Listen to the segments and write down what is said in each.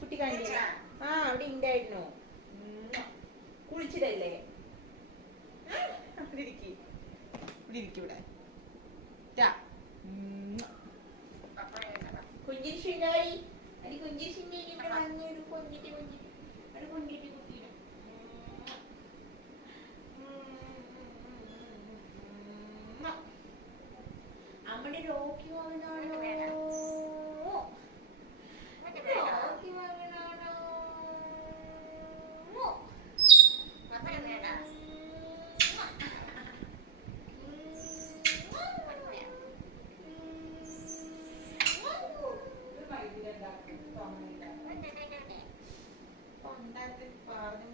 കുട്ടി കണ്ടില്ല? ആ അവിടെ ഉണ്ടായിരുന്നു. കുളിച്ചിട്ടല്ലേ? ഇവിടെ ഇരിക്കും, ഇവിടെ കുഞ്ചിരിശുണ്ടായി. അത് കുഞ്ചിരിശുണ്ടായി ഇവിടെ വന്നൊരു കൊഞ്ചിട്ട് അത് കൊണ്ടിട്ട് കുട്ടീനെ അമ്മയുടെ രോക്കി വാങ്ങനാണോ? രോക്കി വാങ്ങനാണോ?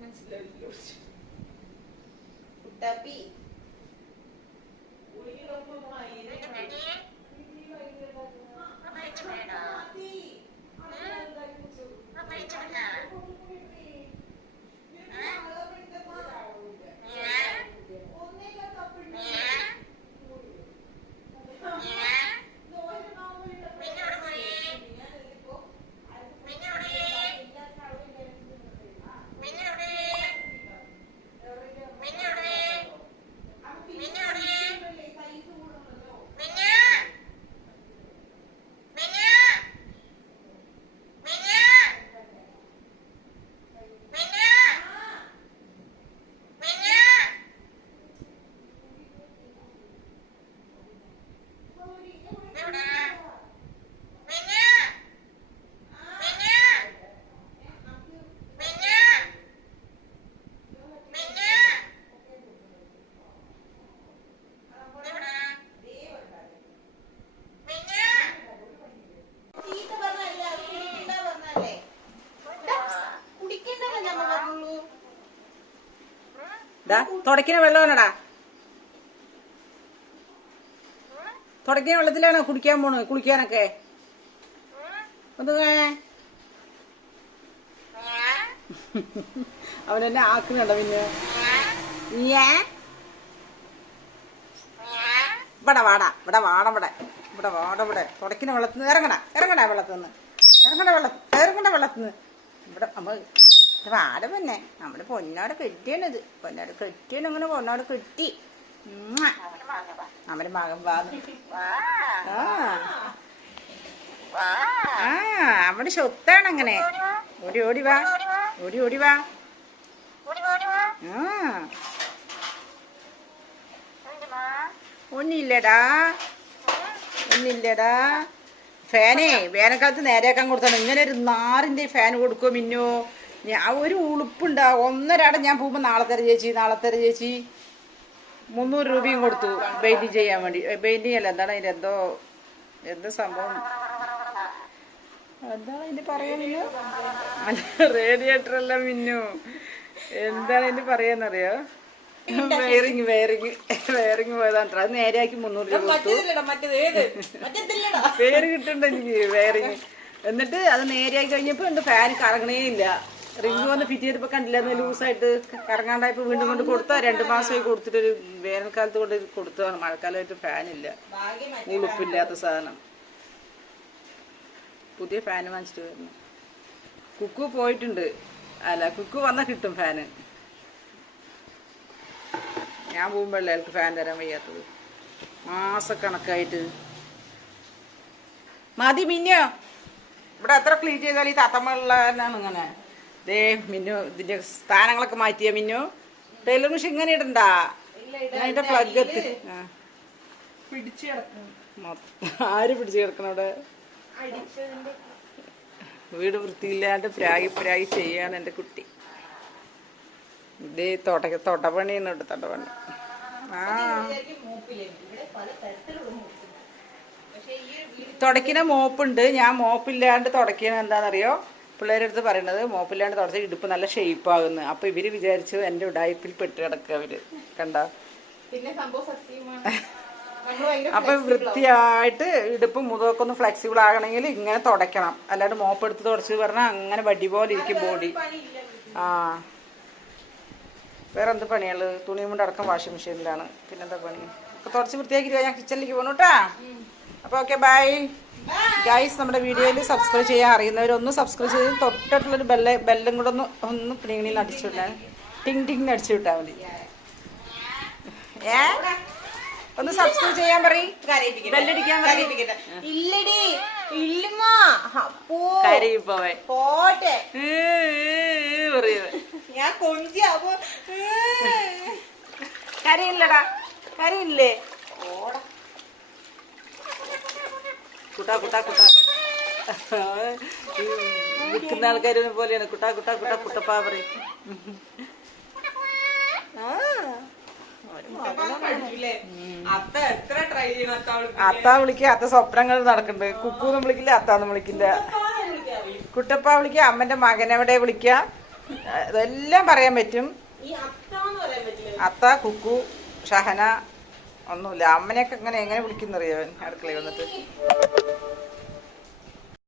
മനസ്സിലാവില്ലോ കുട്ടാപ്പി. തുടക്കിന വെള്ളമാണടാ. തുടക്കിന വെള്ളത്തിലാണോ കുടിക്കാൻ പോണ്? കുളിക്കാനൊക്കെ അവനെന്നെ ആക്കുന്നുണ്ടോ പിന്നെ? ഇവിടെ വാടാ, ഇവിടെ വാടവിടെ, ഇവിടെ വാടവിടെ. തുടക്കിന വെള്ളത്തിന്ന് ഇറങ്ങണ വെള്ളത്തിന്ന്, ഇറങ്ങണ്ട വെള്ളത്തിന്ന്. ഇവിടെ നമ്മൾ വാട പിന്നെ നമ്മുടെ പൊന്നാട് കെട്ടിയാണിത്. പൊന്നാട് കെട്ടിയാണ്, അങ്ങനെ പൊന്നാട് കെട്ടി. അവന്റെ മകൻ വാന്ന് നമ്മുടെ സ്വത്താണ് അങ്ങനെ. ഓടി വാ. ഒന്നില്ലടാ. ഫാനേ വേനൽക്കാലത്ത് നേരെയാക്കാൻ കൊടുത്താണ്. ഇങ്ങനെ ഒരു നാറിന്റെ ഫാൻ കൊടുക്കുമോ മിന്നു? ഞാൻ ഒരു ഉളുപ്പുണ്ടാ. ഒന്നരാടെ ഞാൻ പോകുമ്പോ നാളെ തര ചേച്ചി 300 രൂപയും കൊടുത്തു പെയിന്റിങ് ചെയ്യാൻ വേണ്ടി. പെയിന്റിങ് അല്ല, എന്താണ് അതിന്റെ എന്തോ സംഭവം, എന്താണ് അതിന്റെ പറയാ മിന്നു? അല്ല, റേഡിയേറ്റർ അല്ല മിന്നു, എന്താണ് അതിന്റെ പറയാന്നറിയോ? വയറിങ് പോയതാണ്. അത് നേരെയാക്കി 300 രൂപ കൊടുത്തു. പേര് കിട്ടണ്ട എനിക്ക്, വയറിങ്. എന്നിട്ട് അത് നേരെയാക്കി കഴിഞ്ഞപ്പോ എന്റെ ഫാൻ കറങ്ങണേ ഇല്ല. റിങ് വന്ന് ഫിറ്റ് ചെയ്തപ്പോ കണ്ടില്ല, ലൂസായിട്ട് കറങ്ങാണ്ടായപ്പോ വീണ്ടും കൊണ്ട് കൊടുത്താ. 2 മാസമായി കൊടുത്തിട്ടൊരു വേനൽക്കാലത്ത് കൊണ്ട് കൊടുത്തതാണ്. മഴക്കാലമായിട്ട് ഫാനില്ല, ഉളുപ്പില്ലാത്ത സാധനം. പുതിയ ഫാന് വാങ്ങിച്ചിട്ട് വരുന്നു. കുക്കു പോയിട്ടുണ്ട്. അല്ല, കുക്കു വന്നാൽ കിട്ടും ഫാന്. ഞാൻ പോകുമ്പോഴല്ലേ അയാൾക്ക് ഫാൻ തരാൻ വയ്യാത്തത്. മാസക്കണക്കായിട്ട് മതി മിന്നോ. ഇവിടെ എത്ര ക്ലീൻ ചെയ്താൽ ഈ തത്തമ്മള്ളാണ് ഇങ്ങനെ. ദേ മിന്നു ഇതിന്റെ സ്ഥാനങ്ങളൊക്കെ മാറ്റിയ മിന്നു. ടൈലർ മെഷീൻ ഇങ്ങനെ ഇടണ്ടാ. അതിന്റെ പ്ലഗ് എത്തി. ആര് പിടിച്ചു കിടക്കണം അവിടെ? വീട് വൃത്തിയില്ലാണ്ട് പ്രാഗി ചെയ്യാണ് എന്റെ കുട്ടി. ഇതേ തൊട്ടപ്പണിയാണ് ഇവിടെ, തൊട്ടപ്പണി. തുടക്കിന മോപ്പുണ്ട്. ഞാൻ മോപ്പില്ലാണ്ട് തുടക്കിയത് എന്താണെന്നറിയോ? പിള്ളേരുടെ അടുത്ത് പറയണത് മോപ്പില്ലാണ്ട് തുടച്ച ഇടുപ്പ് നല്ല ഷേപ്പാകുന്നു. അപ്പൊ ഇവര് വിചാരിച്ചു എന്റെ ഉടായ്പിൽ പെട്ട് കിടക്കുക. അവര് കണ്ട അപ്പൊ വൃത്തിയായിട്ട് ഇടുപ്പും മുഖമൊക്കെ ഒന്ന് ഫ്ലെക്സിബിൾ ആകണമെങ്കിൽ ഇങ്ങനെ തുടയ്ക്കണം. അല്ലാണ്ട് മോപ്പെടുത്ത് തുടച്ച് പറഞ്ഞാൽ അങ്ങനെ വടി പോലെ ഇരിക്കും ബോഡി. വേറെ എന്ത് പണിയുള്ളു? തുണിയും കൊണ്ട് അടക്കം വാഷിംഗ് മെഷീനിലാണ്. പിന്നെന്താ പണി? അപ്പൊ തുടച്ച് വൃത്തിയാക്കി ഞാൻ കിച്ചണിലേക്ക് പോകണു കേട്ടാ. അപ്പോൾ ഓക്കെ ബൈ ഗൈസ്. നമ്മുടെ വീഡിയോയിൽ സബ്സ്ക്രൈബ് ചെയ്യാൻ അറിയുന്നവരൊന്ന് സബ്സ്ക്രൈബ് ചെയ്ത് തൊട്ടിട്ടുള്ളൊരു ബെല്ലും കൂടെ ഒന്ന് പ്രീണിന്ന് അടിച്ചു വിട്ടാൽ ടിങ് അടിച്ചു വിട്ടാൽ മതി. ഒന്ന് സബ്സ്ക്രൈബ് ചെയ്യാൻ പറയും. ബെല്ലടിക്കാൻ ഇല്ലടി പോട്ടെ ഞാൻ കൊഞ്ചി അപ്പൊ കരയില്ലടാ കരയില്ലേ കുട്ടാ കുട്ടാ കുട്ടാ വിൽക്കുന്ന ആൾക്കാർ പോലെയാണ് കുട്ടാ കുട്ടാ കുട്ടാ കുട്ടപ്പാ പറയും. അത്ത വിളിക്കുക. അത്ത സ്വപ്നങ്ങൾ നടക്കുന്നുണ്ട്. കുക്കൂന്ന് വിളിക്കില്ല, അത്താന്ന് വിളിക്കില്ല. കുട്ടപ്പ വിളിക്കുക. അമ്മന്റെ മകനെവിടെ വിളിക്ക, ഇതെല്ലാം പറയാൻ പറ്റും. അത്ത, കുക്കു, ഷഹന ഒന്നുമില്ല. അമ്മനെയൊക്കെ എങ്ങനെ വിളിക്കുന്നറിയാൻ അടുക്കളയിൽ വന്നിട്ട്.